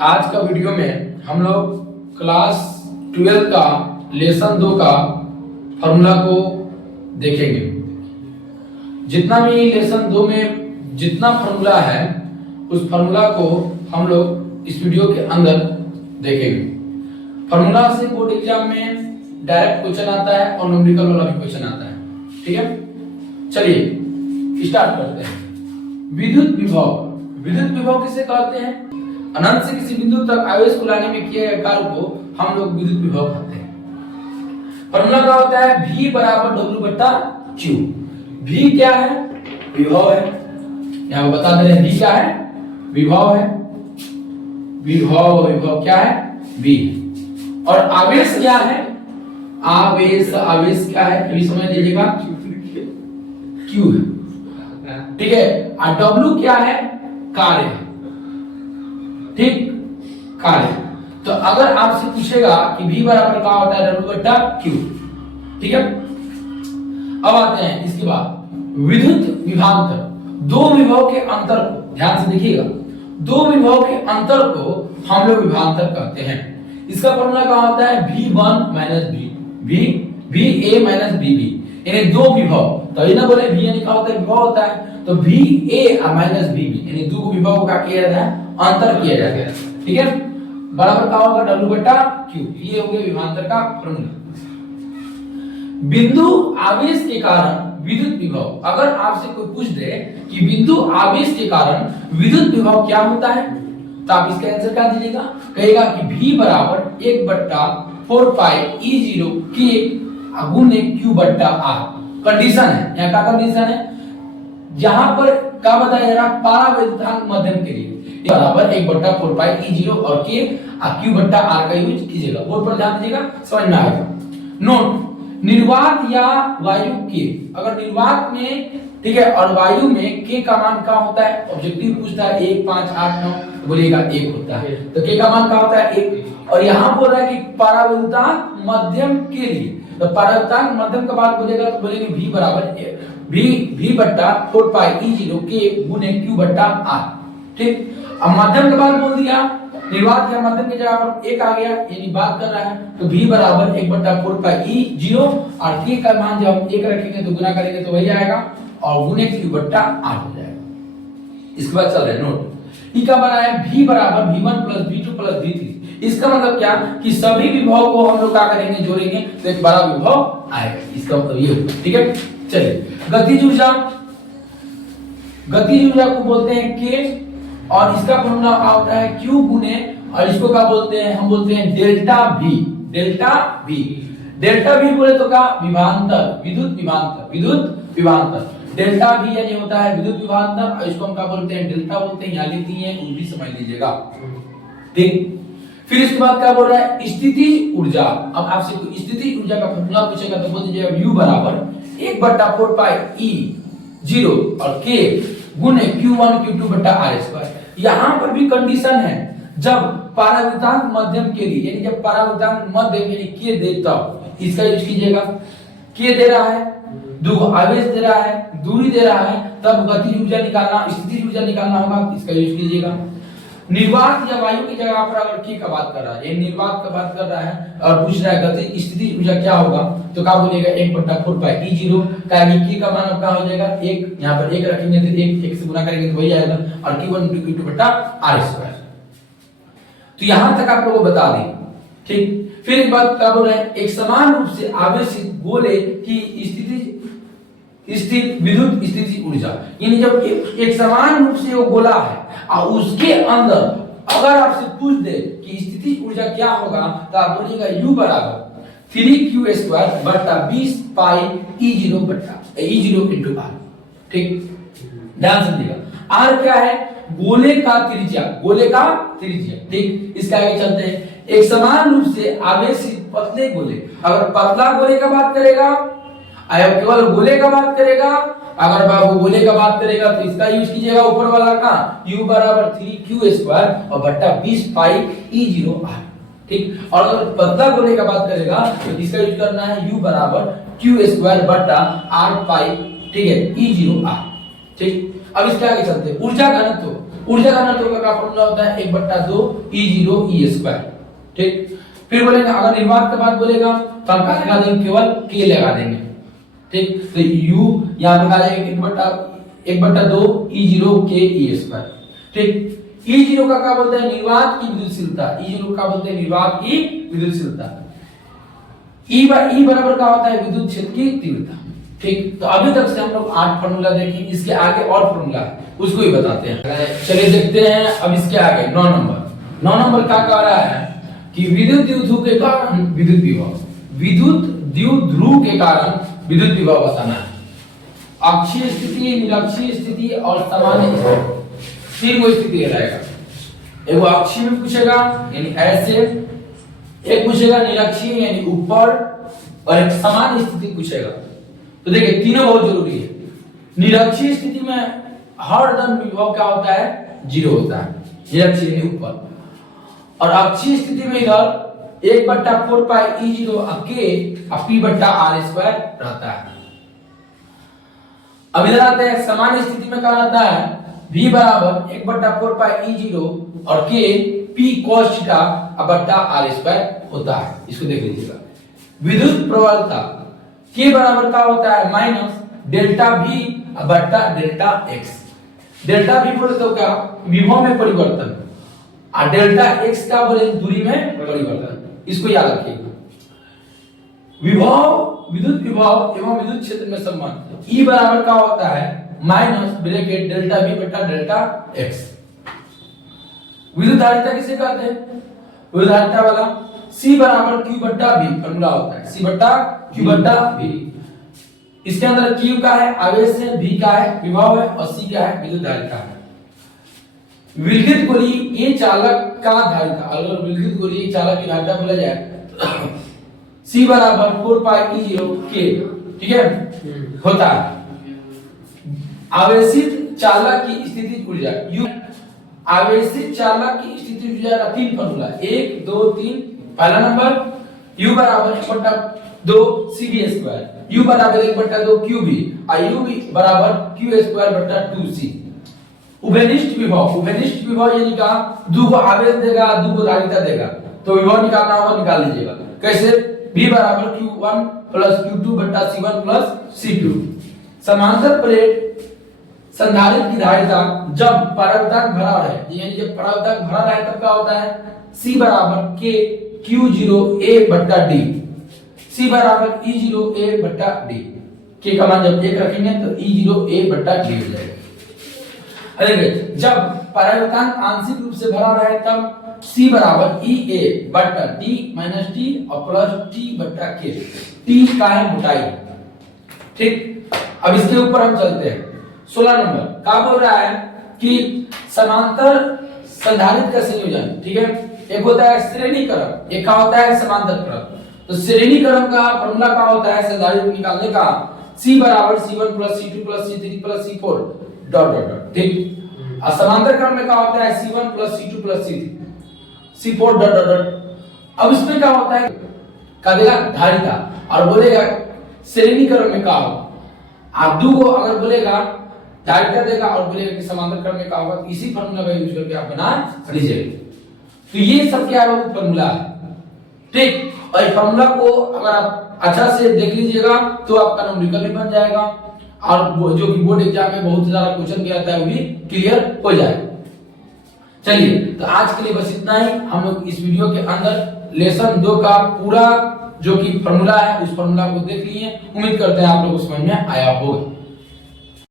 आज का वीडियो में हम लोग क्लास 12 का लेसन 2 का फॉर्मूला को देखेंगे। जितना भी लेसन 2 में जितना फॉर्मूला है उस फॉर्मूला को हम लोग इस वीडियो के अंदर देखेंगे। फॉर्मूला से बोर्ड एग्जाम में डायरेक्ट क्वेश्चन आता है और न्यूमेरिकल वाला भी क्वेश्चन आता है। ठीक है, चलिए स्टार्ट करते हैं। विद्युत विभव किसे कहते हैं? अनंत से किसी बिंदु तक आवेश को लाने में किए गए कार्य को हम लोग विद्युत विभव कहते हैं। फॉर्मूला क्या होता है? V बराबर W बटा Q। V क्या है? विभव है। यहाँ बता दे रहे हैं V क्या है? विभव है। विभव क्या है? V। और आवेश क्या है? आवेश क्या है? अभी समझ लीजिएगा, Q है। ठीक है, और W क्या है? कार्य है। ठीक, कार्य। तो अगर आपसे पूछेगा कि V बराबर क्या होता है? W बटा Q। ठीक है, अब आते हैं इसके बाद विद्युत विभवांतर। दो विभव के अंतर को ध्यान से देखिएगा, दो विभव के अंतर को हम लोग विभवांतर कहते हैं। इसका फॉर्मूला क्या होता है? V1 minus VA minus VB, यानी दो विभव। तो ये ना बोले V यानी क्या होता है? विभव होता है। तो VA माइनस VB यानी दो विभव का किया जाता है, अंतर किया जाता है। ठीक है, बराबर क्या होगा? W बटा Q। ये हो गया विभवांतर का फॉर्मूला। बिंदु आवेश के कारण विद्युत विभव। अगर आपसे कोई पूछ दे कि बिंदु आवेश के कारण विद्युत विभव क्या होता है, तो आप इसका आंसर क्या दीजिएगा? कहेगा कि V बराबर 1 बट्टा 4 पाई E0 K गुणे Q बट्टा R। कंडीशन है, यहाँ का कंडीशन है, जहां पर क्या बताया जा रहा? परावैद्युतांक माध्यम के लिए बराबर 1 बट्टा 4 पाई E0 और K Q बट्टा R का यूज कीजिएगा। बोर्ड पर ध्यान दीजिएगा, समझ में आएगा। नोट, निर्वात या वायु के, अगर निर्वात में ठीक है और वायु में के का मान क्या होता है? ऑब्जेक्टिव पूछता है 1 5 8 9, तो बोलिएगा 1 होता है। तो के का मान क्या होता है? 1। और यहाँ बोल रहा है कि परावैद्युतांक माध्यम के लिए, तो परावैद्युतांक माध्यम का बात बोलेगा तो बोलेंगे V बराबर V बट्टा 4 पाई E0 K गुणे Q बट्टा R। ठीक, अब माध्यम का बात बोल दिया, निर्वात या माध्यम की जगह पर 1 आ गया, यानी बात कर रहा है। तो V बराबर 1 बट्टा 4 पाई E0 और K का मान जब हम 1 रखेंगे तो गुना करेंगे तो वही आएगा और गुणे Q बट्टा R हो जाएगा। इसके बाद चल रहे नोट, E का बना है V बराबर V1 plus V2 plus V3। इसका मतलब क्या कि सभी विभव को हम लोग क्या करेंगे? जोड़ेंगे तो एक बड़ा विभव आएगा। इसका मतलब ये होगा। ठीक है, चलिए गतिज ऊर्जा को बोलते हैं K और इसका फॉर्मूला क्या होता है? Q गुने, और इसको क्या बोलते हैं? हम बोलते हैं डेल्टा V। डेल्टा V बोले तो क्या? विभवांतर, विद्युत विभवांतर। डेल्टा V यानी होता है विद्युत विभवांतर, और इसको हम क्या बोलते हैं? डेल्टा बोलते हैं। यहाँ लिख दिए, वो भी समझ लीजिएगा। ठीक, फिर इसके बाद क्या बोल रहा है? स्थितिज ऊर्जा। अब आपसे कोई स्थितिज ऊर्जा का फॉर्मूला पूछेगा तो बोल दीजिएगा U बराबर 1 बट्टा 4 पाई E0 और K गुणे Q1 Q2 बट्टा R²। यहाँ पर भी कंडीशन है, जब परावैद्युतांक माध्यम के लिए, यानी जब परावैद्युतांक माध्यम यानी K देता इसका यूज कीजिएगा। K दे रहा है, दो आवेश दे रहा है, दूरी दे रहा है, तब गतिज ऊर्जा निकालना, स्थितिज ऊर्जा निकालना होगा, इसका यूज कीजिएगा। निर्वात या वायु की जगह पर अगर K का बात कर रहा है, ये निर्वात का बात कर रहा है और पूछ रहा है गतिज स्थितिज ऊर्जा क्या होगा, तो क्या बोलेगा? 1 बट्टा 4 पाई E0 का K का मान क्या हो जाएगा? 1। यहाँ पर 1 रखेंगे तो 1 से गुना करेंगे तो वही आएगा और Q1 Q2 बट्टा R²। तो यहां तक आप लोगों को बता दें। ठीक, फिर एक बात क्या बोल रहे हैं? एक समान रूप से आवेशित गोले की स्थित विद्युत स्थितिज ऊर्जा, यानी जब एक समान रूप से वो गोला है और उसके अंदर अगर आपसे पूछ दे कि स्थितिज ऊर्जा क्या होगा, तो आप बोलिएगा U बराबर 3Q² बट्टा 20 पाई E0 बट्टा E0 into R। ठीक, ध्यान से देखिएगा। R क्या है? गोले का त्रिज्या। ठीक, इसका आगे चलते हैं। एक समान रूप से आवेशित पतले गोले, अगर पतला गोले का बात करेगा, अगर केवल गोले का बात करेगा, अगर बाबू गोले का बात करेगा तो इसका यूज कीजिएगा ऊपर वाला का U बराबर 3Q² और बट्टा 20 पाई E0 R। ठीक, और अगर पतला गोले का बात करेगा तो इसका यूज करना है U बराबर Q² बट्टा R पाई, ठीक है, E0 R। ठीक, अब इसके आगे चलते हैं। ऊर्जा घनत्व, ऊर्जा घनत्व का फॉर्मूला होता है 1/2 E0 E²। ठीक, फिर बोलेंगे अगर निर्वात के बाद बोलेगा तो हम क्या लगा देंगे, केवल k लगा देंगे। ठीक, तो u यहां पे आ जाएगा 1/2 E0 k E²। ठीक, E0 का क्या बोलते हैं, निर्वात की विद्युतशीलता। E0 का बोलते हैं निर्वात की विद्युतशीलता। E बराबर का होता है विद्युत क्षेत्र की तीव्रता। ठीक, तो अभी तक से हम लोग 8 फार्मूला देखे, इसके आगे और फार्मूला है उसको ही बताते हैं। चलिए देखते हैं अब इसके आगे 9 नंबर क्या कह रहा है कि विद्युत द्विध्रुव के कारण विद्युत द्विध्रुव के कारण विद्युत विभव बताना है। अक्षीय स्थिति, निरक्षीय स्थिति और सामान्य स्थिति, तीन को स्थिति रहेगा। एक अक्षीय में पूछेगा यानी ऐसे, एक पूछेगा निरक्षीय यानी ऊपर, और एक समान स्थिति पूछेगा। तो देखिए तीनों बहुत जरूरी है। निरक्षीय स्थिति में हर दम विभव क्या होता है, 0 होता है, निरक्षीय यानी ऊपर। और अक्षीय स्थिति में इधर 1/4 पाई E0 k P/r² रहता है। अब इधर आते हैं सामान्य स्थिति में क्या रहता है, V बराबर 1/4 पाई E0 और k P cos θ/r² होता है। इसको देख लीजिएगा। विद्युत प्रबलता k बराबर क्या होता है, माइनस डेल्टा V/डेल्टा x। डेल्टा V बोले तो क्या, विभव में परिवर्तन, और डेल्टा x का बोले दूरी में परिवर्तन। इसको याद रखिएगा। विभव, विद्युत विभव एवं विद्युत क्षेत्र में संबंध E बराबर का होता है माइनस ब्रैकेट डेल्टा V/डेल्टा x। विद्युत धारिता किसे कहते हैं, विद्युत धारिता वाला C बराबर Q/V फॉर्मूला होता है, C/Q/V। इसके अंदर Q का है आवेश है, V का है विभव है, और C का है विद्युत धारिता है। विद्युत गोलीय ये चालक का धारिता, अगर विद्युत गोलीय चालक की धारिता बोला जाए C बराबर 4 पाई E0 k, ठीक है, होता है। आवेशित चालक की स्थिति ऊर्जा U, आवेशित चालक की स्थिति ऊर्जा का 3 फॉर्मूला 1 2 3। पहला नंबर U बराबर 1/2 CV², U बराबर 1/2 QV, और UV बराबर Q²/2C। उभयनिष्ठ विभव यानी का दो को आवेश देगा, दो को धारिता देगा, तो विभव निकालना होगा, निकाल लीजिएगा। कैसे, V बराबर Q1 plus Q2/C1 plus C2। समांतर प्लेट संधारित्र की धारिता जब परावर्तक भरा रहे, यानी जब परावर्तक भरा रहे तब क्या होता है, C बराबर K Q0A/D, C बराबर E0A/D। K का मान जब 1 रखेंगे तो E0A/D हो जाएगा। देखिए जब परावर्तक आंशिक रूप से भरा रहे तब C बराबर EA/D माइनस T और प्लस T/K। T का है मोटाई। ठीक, अब इसके ऊपर हम चलते हैं। 16 नंबर क्या बोल रहा है कि समांतर संधारित्र का संयोजन, ठीक है, एक होता है श्रेणीक्रम, एक का होता है समांतर क्रम। तो श्रेणीक्रम का फॉर्मूला क्या होता है संधारित्र निकालने का, C बराबर C1 plus C2 plus C3 plus C4 dot dot dot. ठीक, और समांतर क्रम में क्या होता है C1 plus C2 plus C4 dot dot dot. अब इसमें क्या होता है, क्या देगा धारिता, और बोलेगा श्रेणीक्रम में क्या होगा। आप दो को अगर बोलेगा धारिता देगा और बोलेगा कि समांतर क्रम में क्या होगा, इसी फार्मूला का यूज करके आप बना लीजिएगा। तो ये सब क्या है, वो फार्मूला है। ठीक, और इस फार्मूला को अगर आप अच्छा से देख लीजिएगा तो आपका न्यूमेरिकल भी बन जाएगा, और जो कि बोर्ड एग्जाम में बहुत सारा क्वेश्चन भी आता है वो भी क्लियर हो जाएगा। चलिए, तो आज के लिए बस इतना ही। हम लोग इस वीडियो के अंदर लेसन 2 का पूरा जो कि फार्मूला है उस फार्मूला को देख लिए। उम्मीद करते हैं आप लोग को समझ में आया होगा।